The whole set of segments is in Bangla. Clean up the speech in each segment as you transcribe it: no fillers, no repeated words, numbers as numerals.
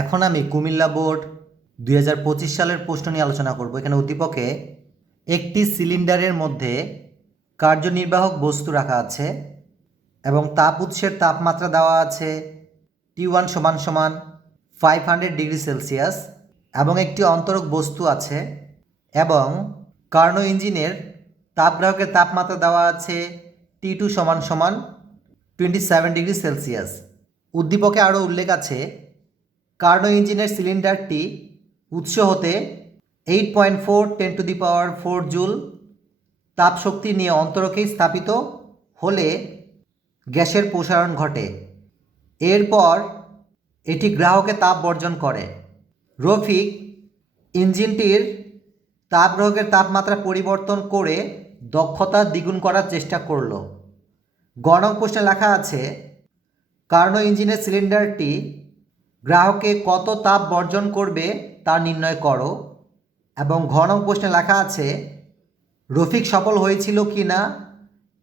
এখন আমি কুমিল্লা বোর্ড 2025 সালের প্রশ্ন নিয়ে আলোচনা করব। এখানে উদ্দীপকে একটি সিলিন্ডারের মধ্যে কার্যনির্বাহক বস্তু রাখা আছে এবং তাপ উৎসের তাপমাত্রা দেওয়া আছে T1 = 500 ডিগ্রি সেলসিয়াস এবং একটি অন্তরক বস্তু আছে এবং কার্নো ইঞ্জিনের তাপগ্রাহকের তাপমাত্রা দেওয়া আছে T2 = 27 ডিগ্রি সেলসিয়াস। উদ্দীপকে আরও উল্লেখ আছে কার্নো ইঞ্জিনের সিলিন্ডারটি উৎস হতে 8.4 10⁴ জুল তাপশক্তি নিয়ে অন্তরকে স্থাপিত হলে গ্যাসের প্রসারণ ঘটে। এরপর এটি গ্রাহকে তাপ বর্জন করে। রফিক ইঞ্জিনটির তাপগ্রাহকের তাপমাত্রা পরিবর্তন করে দক্ষতা দ্বিগুণ করার চেষ্টা করল। গ নং প্রশ্নে লেখা আছে কার্নো ইঞ্জিনের সিলিন্ডারটি গ্রাহকে কত তাপ বর্জন করবে তা নির্ণয় করো। এবং ঘ নং প্রশ্নে লেখা আছে রফিক সফল হয়েছিল কি না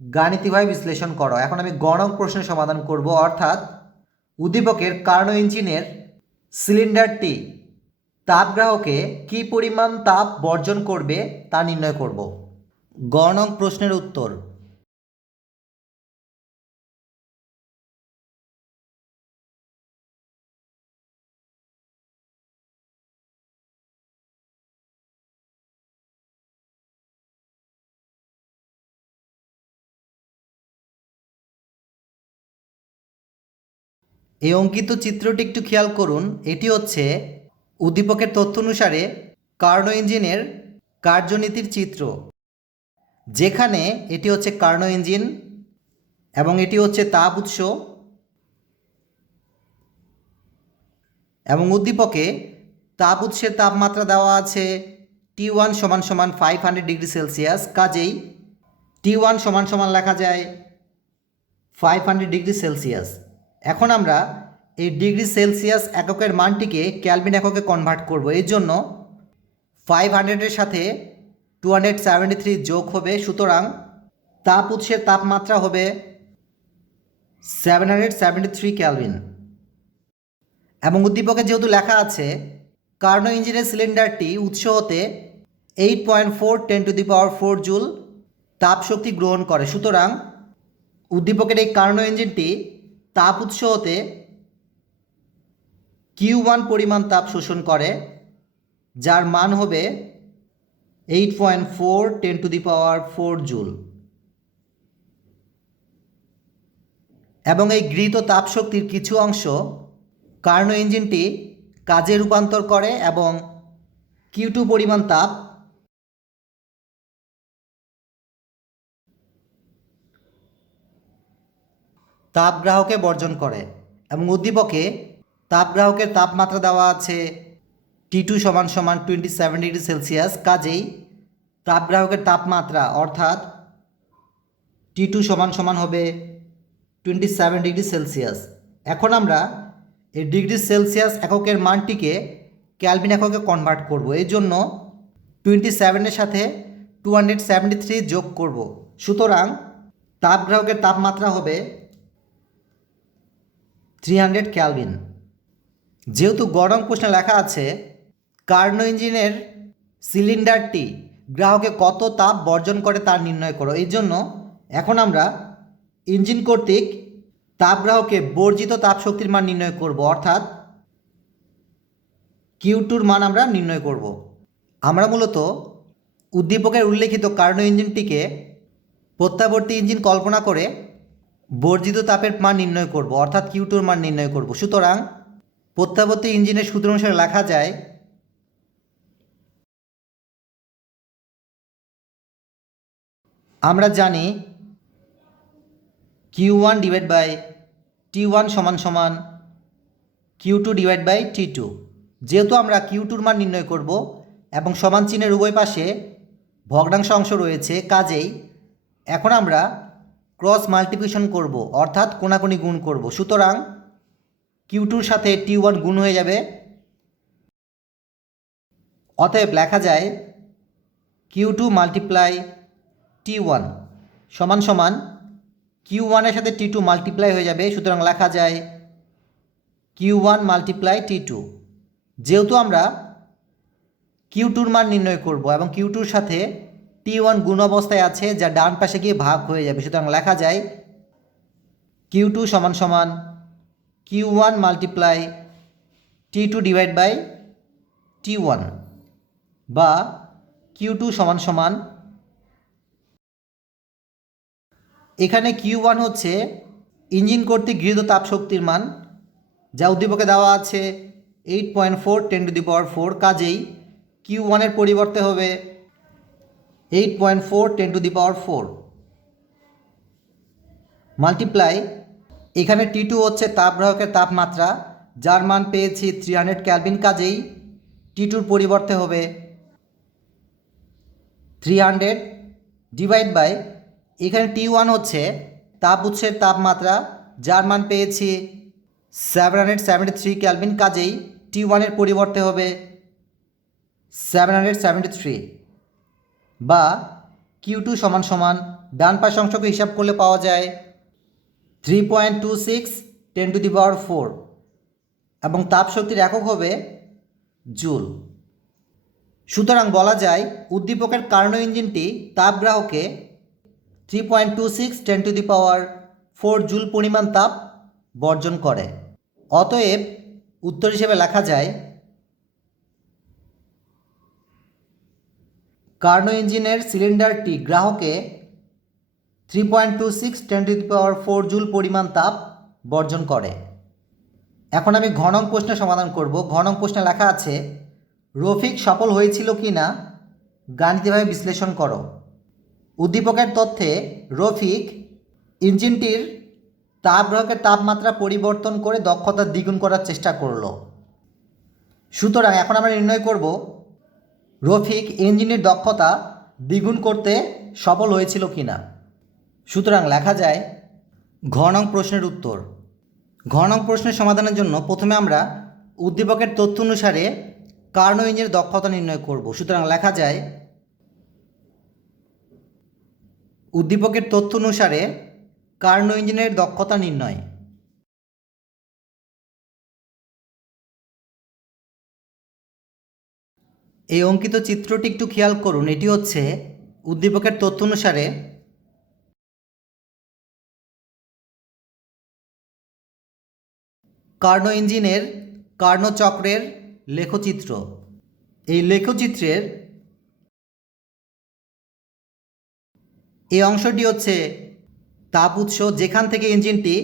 গাণিতিকভাবে বিশ্লেষণ করো। এখন আমি গ নং প্রশ্নের সমাধান করব, অর্থাৎ উদ্দীপকের কার্নো ইঞ্জিনের সিলিন্ডারটি তাপগ্রাহকে কী পরিমাণ তাপ বর্জন করবে তা নির্ণয় করব। গ নং প্রশ্নের উত্তর এই অঙ্কিত চিত্রটি একটু খেয়াল করুন। এটি হচ্ছে উদ্দীপকের তথ্য অনুসারে কার্নো ইঞ্জিনের কার্যনীতির চিত্র, যেখানে এটি হচ্ছে কার্নো ইঞ্জিন এবং এটি হচ্ছে তাপ উৎস এবং উদ্দীপকে তাপ উৎসের তাপমাত্রা দেওয়া আছে T1 = 500 ডিগ্রি সেলসিয়াস। কাজেই T1 = লেখা যায় 500 ডিগ্রি সেলসিয়াস। এখন আমরা এই ডিগ্রি সেলসিয়াস এককের মানটিকে ক্যালভিন এককে কনভার্ট করব। এই জন্য 500-এর সাথে 273 যোগ হবে, সুতরাং তাপ উৎসের তাপমাত্রা হবে 773 ক্যালভিন। এবং উদ্দীপকে যেহেতু লেখা আছে কার্নো ইঞ্জিনের সিলিন্ডারটি উৎস হতে 8.4 10⁴ জুল তাপশক্তি গ্রহণ করে, সুতরাং উদ্দীপকের এই কার্নো ইঞ্জিনটি তাপ উৎস হতে Q1 পরিমাণ তাপ শোষণ করে, যার মান হবে 8.4 10⁴ জুল। এবং এই গৃহীত তাপশক্তির কিছু অংশ কার্নো ইঞ্জিনটি কাজে রূপান্তর করে এবং Q2 পরিমাণ তাপগ্রাহকে বর্জন করে। এবং উদ্দীপকে তাপগ্রাহকের তাপমাত্রা দেওয়া আছে T2 = 27 ডিগ্রি সেলসিয়াস। কাজেই তাপগ্রাহকের তাপমাত্রা অর্থাৎ T2 = হবে 27 ডিগ্রি সেলসিয়াস। এখন আমরা এই ডিগ্রি সেলসিয়াস এককের মানটিকে ক্যালভিন এককে কনভার্ট করব। এই জন্য 27-এর সাথে 273 যোগ করব, সুতরাং তাপগ্রাহকের তাপমাত্রা হবে 300 ক্যালভিন। যেহেতু গ নং প্রশ্নে লেখা আছে কার্নো ইঞ্জিনের সিলিন্ডারটি গ্রাহকে কত তাপ বর্জন করে তা নির্ণয় করো, এই জন্য এখন আমরা ইঞ্জিন কর্তৃক তাপগ্রাহকে বর্জিত তাপশক্তির মান নির্ণয় করব, অর্থাৎ Q2-র মান আমরা নির্ণয় করব। আমরা মূলত উদ্দীপকের উল্লেখিত কার্নো ইঞ্জিনটিকে প্রত্যাবর্তী ইঞ্জিন কল্পনা করে বর্জিত তাপের মান নির্ণয় করব, অর্থাৎ Q2-র মান নির্ণয় করব। সুতরাং প্রত্যাবর্তী ইঞ্জিনের সূত্র অনুসারে লেখা যায় আমরা জানি Q1/T1 = Q2/T2। যেহেতু আমরা Q2-র মান নির্ণয় করব এবং সমান চিহ্নের উভয় পাশে ভগ্নাংশ অংশ রয়েছে, কাজেই এখন আমরা ক্রস মাল্টিপ্লিকেশন করব, অর্থাৎ কোণাকুণি গুণ করব। সুতরাং Q2-র সাথে T1 গুণ হয়ে যাবে, অতএব লেখা যায় Q2 × T1 = Q1-এর সাথে T2 মাল্টিপ্লাই হয়ে যাবে, সুতরাং লেখা যায় Q1 মাল্টিপ্লাই T2। যেহেতু আমরা Q2-র মান নির্ণয় করব এবং Q2-র সাথে T1 গুণ অবস্থায় আছে, যা ডান পাশে গিয়ে ভাগ হয়ে যাবে, সুতরাং লেখা যায় Q2 সমান সমান Q1 multiply T2 divide by T1, বা Q2 সমান সমান, এখানে Q1 হচ্ছে ইঞ্জিন কর্তৃক গৃহীত তাপ শক্তির মান, যা উদ্দীপকে দেওয়া আছে 8.4 10⁴, কাজেই Q1 এর পরিবর্তে হবে 8.4 10⁴, মাল্টিপ্লাই এখানে T2 হচ্ছে তাপগ্রাহকের তাপমাত্রা, যার মান পেয়েছি 300 কেলভিন, কাজেই T2-র পরিবর্তে হবে 300 ডিভাইড বাই, এখানে T1 হচ্ছে তাপ উৎসের তাপমাত্রা, যার মান পেয়েছি 773 কেলভিন, কাজেই T1 এর পরিবর্তে হবে 773, বা Q2 সমান সমান, ডান পাশ অংশকে হিসাব করলে পাওয়া যায় 3.26 10⁴, এবং তাপ শক্তির একক হবে জুল। সুতরাং বলা যায় উদ্দীপকের কার্নো ইঞ্জিনটি তাপগ্রাহকে 3.26 10⁴ জুল পরিমাণ তাপ বর্জন করে। অতএব উত্তর হিসেবে লেখা যায় কার্নো ইঞ্জিনের সিলিন্ডারটি গ্রাহকে 3.26 10⁴ জুল পরিমাণ তাপ বর্জন করে। এখন আমি ঘ নং প্রশ্নের সমাধান করব। ঘ নং প্রশ্নে লেখা আছে রফিক সফল হয়েছিল কি না গাণিতিকভাবে বিশ্লেষণ করো। উদ্দীপকের তথ্যে রফিক ইঞ্জিনটির তাপগ্রাহকের তাপমাত্রা পরিবর্তন করে দক্ষতা দ্বিগুণ করার চেষ্টা করলো। সুতরাং এখন আমরা নির্ণয় করব রফিক ইঞ্জিনের দক্ষতা দ্বিগুণ করতে সফল হয়েছিল কি না। সুতরাং লেখা যায় ঘ নং প্রশ্নের উত্তর। ঘ নং প্রশ্নের সমাধানের জন্য প্রথমে আমরা উদ্দীপকের তথ্য অনুসারে কার্নো ইঞ্জিনের দক্ষতা নির্ণয় করব। সুতরাং লেখা যায় উদ্দীপকের তথ্য অনুসারে কার্নো ইঞ্জিনের দক্ষতা নির্ণয়। এই অঙ্কিত চিত্রটি একটু খেয়াল করুন। এটি হচ্ছে উদ্দীপকের তথ্য অনুসারে কার্নো ইঞ্জিনের কার্নো চক্রের লেখচিত্র। এই লেখচিত্রের এই অংশটি হচ্ছে তাপ উৎস, যেখান থেকে ইঞ্জিনটি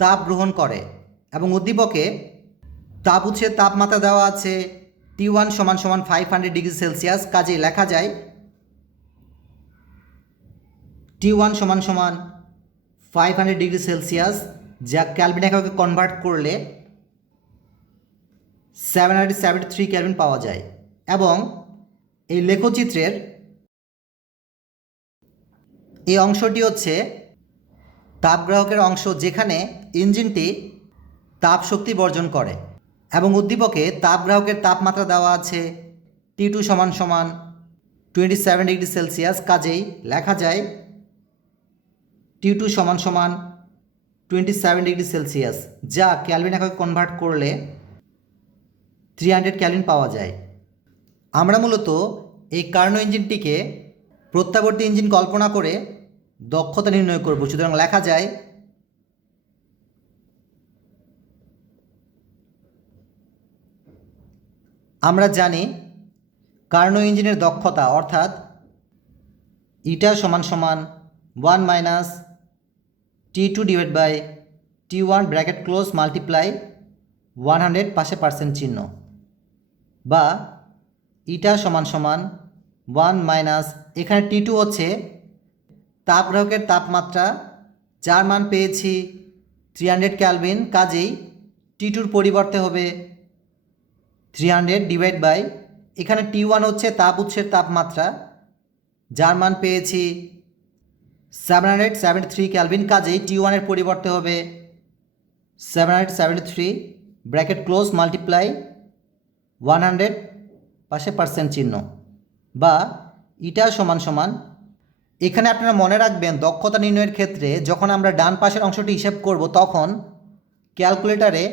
তাপ গ্রহণ করে, এবং উদ্দীপকে তাপ উৎসের তাপমাত্রা দেওয়া আছে T1 সমান সমান 500 ডিগ্রি সেলসিয়াস, কাজেই লেখা যায় T1 সমান সমান 500 ডিগ্রি সেলসিয়াস, যা ক্যালভিন এককে কনভার্ট করলে 773 কেলভিন পাওয়া যায়। এবং এই লেখচিত্রের এই অংশটি হচ্ছে তাপগ্রাহকের অংশ, যেখানে ইঞ্জিনটি তাপ শক্তি বর্জন করে, এবং উদ্দীপকে তাপগ্রাহকের তাপমাত্রা দেওয়া আছে T2 সমান সমান 27 ডিগ্রি সেলসিয়াস, কাজেই লেখা যায় T2 সমান সমান 27 ডিগ্রি সেলসিয়াস, যা ক্যালভিন এককে কনভার্ট করলে 300 ক্যালভিন পাওয়া যায়। আমরা মূলত এই কার্নো ইঞ্জিনটিকে প্রত্যাবর্তী ইঞ্জিন কল্পনা করে দক্ষতা নির্ণয় করব। সুতরাং লেখা যায় আমরা জানি কার্নো ইঞ্জিনের দক্ষতা অর্থাৎ ইটা সমান সমান 1 minus T2 divide by T1 bracket close multiply 100 পাশে পার্সেন্ট চিহ্ন, বা ইটা সমান সমান 1 মাইনাস, এখানে T2 হচ্ছে তাপগ্রাহকের তাপমাত্রা, যার মান পেয়েছি 300 ক্যালভিন, কাজেই T2-র পরিবর্তে হবে 300 ডিভাইড বাই, এখানে T1 হচ্ছে তাপ উৎসের তাপমাত্রা, যার মান পেয়েছি 773 ক্যালভিন, কাজেই T1 এর পরিবর্তে হবে 773 ব্র্যাকেট ক্লোজ মাল্টিপ্লাই 100 পাশে পার্সেন্ট চিহ্ন, বা ইটা সমান সমান, এখানে আপনারা মনে রাখবেন দক্ষতা নির্ণয়ের ক্ষেত্রে যখন আমরা ডান পাশের অংশটি হিসাব করব তখন ক্যালকুলেটরে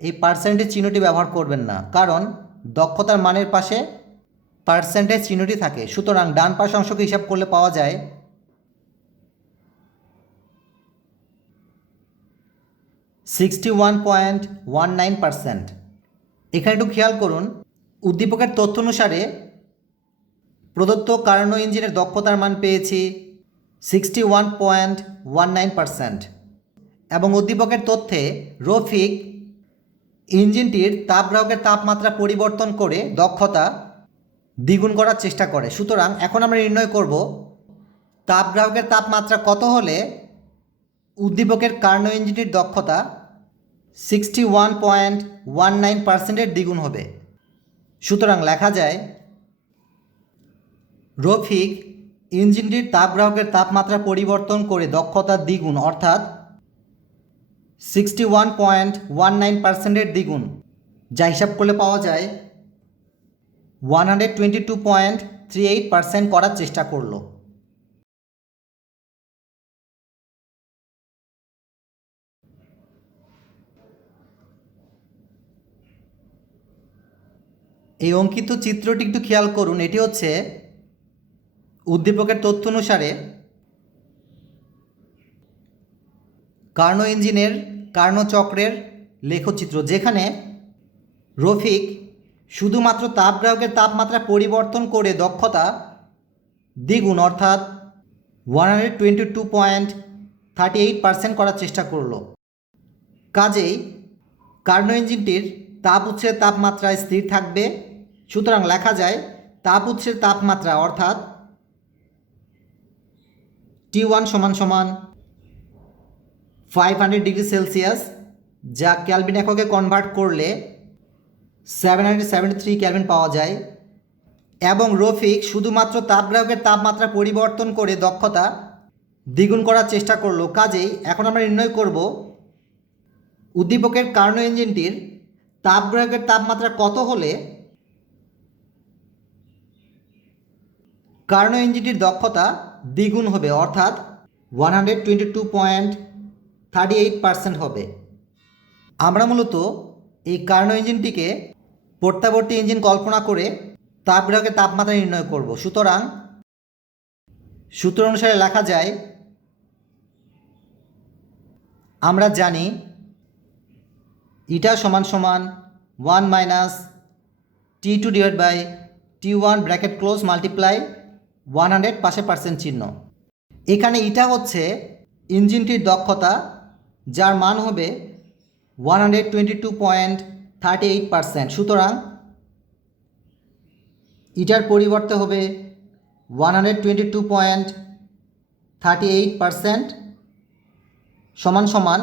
এই পার্সেন্টেজ চিহ্নটি ব্যবহার করবেন না, কারণ দক্ষতার মানের পাশে পার্সেন্টেজ চিহ্নটি থাকে। সুতরাং ডান পাশ অংশকে হিসাব করলে পাওয়া যায় 61.19%। এখানে একটু খেয়াল করুন, উদ্দীপকের তথ্য অনুসারে প্রদত্ত কার্নো ইঞ্জিনের দক্ষতার মান পেয়েছি 61.19%, এবং উদ্দীপকের তথ্যে রফিক ইঞ্জিনটির তাপগ্রাহকের তাপমাত্রা পরিবর্তন করে দক্ষতা দ্বিগুণ করার চেষ্টা করে। সুতরাং এখন আমরা নির্ণয় করব তাপগ্রাহকের তাপমাত্রা কত হলে উদ্দীপকের কার্নো ইঞ্জিনটির দক্ষতা 61.19%-এর দ্বিগুণ হবে। সুতরাং লেখা যায় রফিক ইঞ্জিনটির তাপগ্রাহকের তাপমাত্রা পরিবর্তন করে দক্ষতা দ্বিগুণ অর্থাৎ 61.19%-এর দ্বিগুণ, যা হিসাব করলে পাওয়া যায় 122.38% করার চেষ্টা করল। এই অঙ্কিত চিত্রটি একটু খেয়াল করুন, এটি হচ্ছে উদ্দীপকের তথ্য অনুসারে কার্নো ইঞ্জিনের কার্নো চক্রের লেখচিত্র, যেখানে রফিক শুধুমাত্র তাপগ্রাহকের তাপমাত্রা পরিবর্তন করে দক্ষতা দ্বিগুণ অর্থাৎ 122.38% করার চেষ্টা করল। কাজেই কার্নো ইঞ্জিনটির তাপ উৎসের তাপমাত্রা স্থির থাকবে। সুতরাং লেখা যায় তাপ উৎসের তাপমাত্রা অর্থাৎ T1 = 500 ডিগ্রি সেলসিয়াস, যা ক্যালভিন এককে কনভার্ট করলে 773 ক্যালভিন পাওয়া যায়, এবং রফিক শুধুমাত্র তাপগ্রাহকের তাপমাত্রা পরিবর্তন করে দক্ষতা দ্বিগুণ করার চেষ্টা করলো। কাজেই এখন আমরা নির্ণয় করব উদ্দীপকের কার্নো ইঞ্জিনটির তাপগ্রাহকের তাপমাত্রা কত হলে কার্নো ইঞ্জিনটির দক্ষতা দ্বিগুণ হবে অর্থাৎ 122.38% হবে। আমরা মূলত এই কার্নো ইঞ্জিনটিকে প্রত্যাবর্তী ইঞ্জিন কল্পনা করে তাপগ্রাহকের তাপমাত্রা নির্ণয় করব। সুতরাং সূত্র অনুসারে লেখা যায়, আমরা জানি ইটা সমান সমান 1 minus T2 divide by T1 bracket close multiply 100 পাশে পার্সেন্ট চিহ্ন। এখানে ইটা হচ্ছে ইঞ্জিনটির দক্ষতা, যার মান হবে 122.38%। সুতরাং ইটার পরিবর্তে হবে 122.38% সমান সমান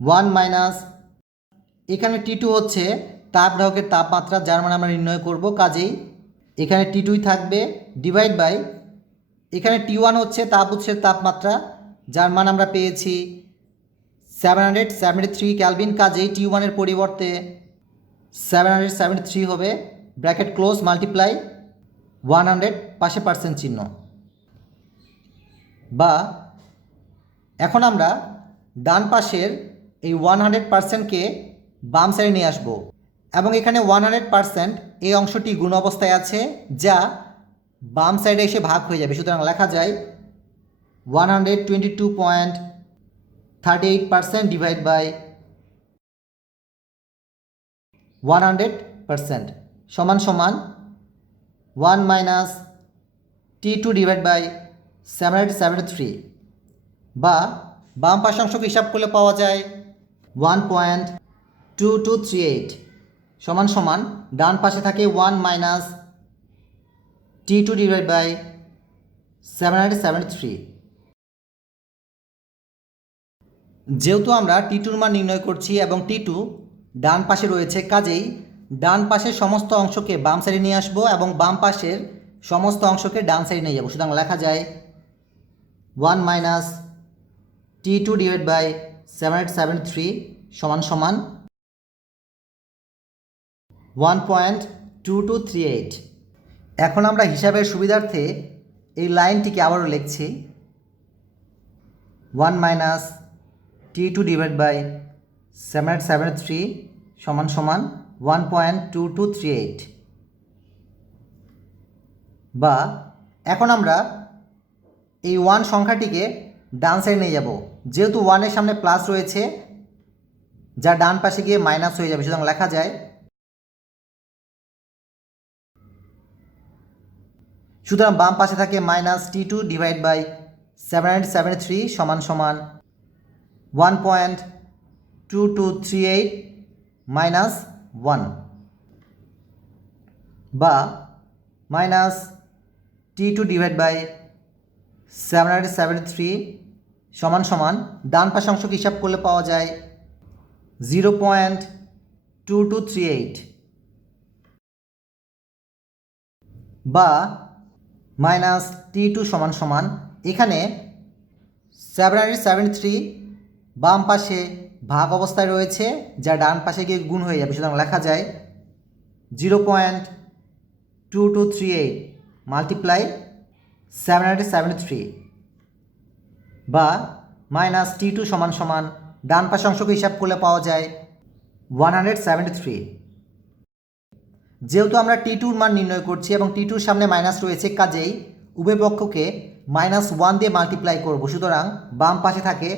1 মাইনাস, এখানে T2 হচ্ছে তাপগ্রাহকের তাপমাত্রা, যার মান আমরা নির্ণয় করব। কাজেই এখানে T2ই থাকবে ডিভাইড বাই, এখানে T1 হচ্ছে তাপ উৎসের তাপমাত্রা, যার মান আমরা পেয়েছি 773 ক্যালভিন। কাজেই T1 এর পরিবর্তে 773 হবে ব্র্যাকেট ক্লোজ মাল্টিপ্লাই 100 পাশে পার্সেন্ট চিহ্ন। বা এখন আমরা ডান পাশের এই 100%কে বাম সাইডে নিয়ে আসব, এবং এখানে 100% এই অংশটি গুণ অবস্থায় আছে, যা বাম সাইডে এসে ভাগ হয়ে যাবে। সুতরাং লেখা যায় 122.38% ডিভাইড বাই 100% সমান সমান 1 মাইনাস T2 ডিভাইড বাই 773, বা বাম পাশ অংশকে হিসাব করলে পাওয়া যায় 1.2238 সমান সমান ডান পাশে থাকে 1 মাইনাস T2 ডিভাইড বাই 773। যেহেতু আমরা T2-র মান নির্ণয় করছি এবং T2 ডান পাশে রয়েছে, কাজেই ডান পাশের সমস্ত অংশকে বাম সাইডে নিয়ে আসবো এবং বাম পাশের সমস্ত অংশকে ডান সাইডে নিয়ে যাব। সুতরাং লেখা যায় 1 মাইনাস T2 ডিভাইড বাই 773 সমান সমান 1.2238। এখন আমরা হিসাবের সুবিধার্থে এই লাইনটিকে আবারও লিখছি 1 মাইনাস T2 ডিভাইড বাই 773 সমান সমান 1.2238। বা এখন আমরা এই 1 সংখ্যাটিকে ডান সাইডে নিয়ে যাব, যেহেতু 1-এর সামনে প্লাস রয়েছে যা ডান পাশে গিয়ে মাইনাস হয়ে যাবে, সুতরাং লেখা যায় সুতরাং বাম পাশে থাকে -T2 ডিভাইড বাই 773 সমান সমান 1.2238 মাইনাস 1, বা -T2 ডিভাইড বাই 773 সমান সমান ডান পাশে অংশকে হিসাব করলে পাওয়া যায় 0.2238, বা -T2 সমান সমান এখানে 773 বাম পাশে ভাগ অবস্থায় রয়েছে যা ডান পাশে গিয়ে গুণ হয়ে যাবে, সুতরাং লেখা যায় 0.2238 মাল্টিপ্লাই 773, বা -T2 সমান সমান ডান পাশে অংশকে হিসাব করলে পাওয়া যায় 173। যেহেতু আমরা T2-র মান নির্ণয় করছি এবং T2-র সামনে মাইনাস রয়েছে, কাজেই উভয় পক্ষকে -1 দিয়ে মাল্টিপ্লাই করব, সুতরাং বাম পাশে থাকে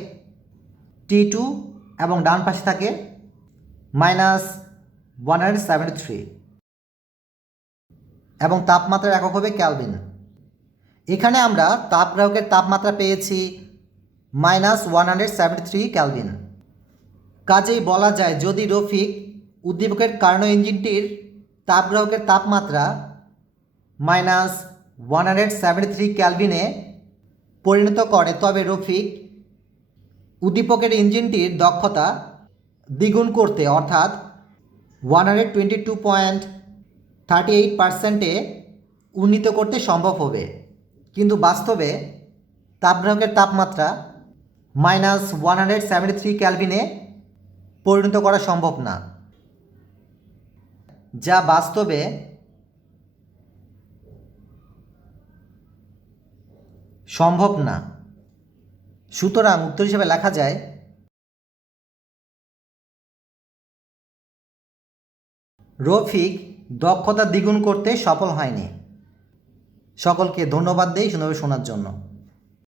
T2 এবং ডান পাশে থাকে -173, এবং তাপমাত্রার একক হবে কেলভিন। এখানে আমরা তাপগ্রাহকের তাপমাত্রা পেয়েছি -173 কেলভিন। কাজেই বলা যায় যদি রফিক উদ্দীপকের কার্নো ইঞ্জিনটির তাপগ্রাহকের তাপমাত্রা -173 কেলভিনে পরিণত করে, তবে রফিক উদ্দীপকের ইঞ্জিনটির দক্ষতা দ্বিগুণ করতে অর্থাৎ 122.38%-এ উন্নীত করতে সম্ভব হবে। কিন্তু বাস্তবে তাপগ্রাহকের তাপমাত্রা -173 কেলভিনে পরিণত করা সম্ভব না, যা বাস্তবে সম্ভব না। সুতরাং উত্তর হিসেবে লেখা যায় রফিক দক্ষতা দ্বিগুণ করতে সফল হয়নি। সকলকে ধন্যবাদ দেই সুন্দরভাবে শোনার জন্য।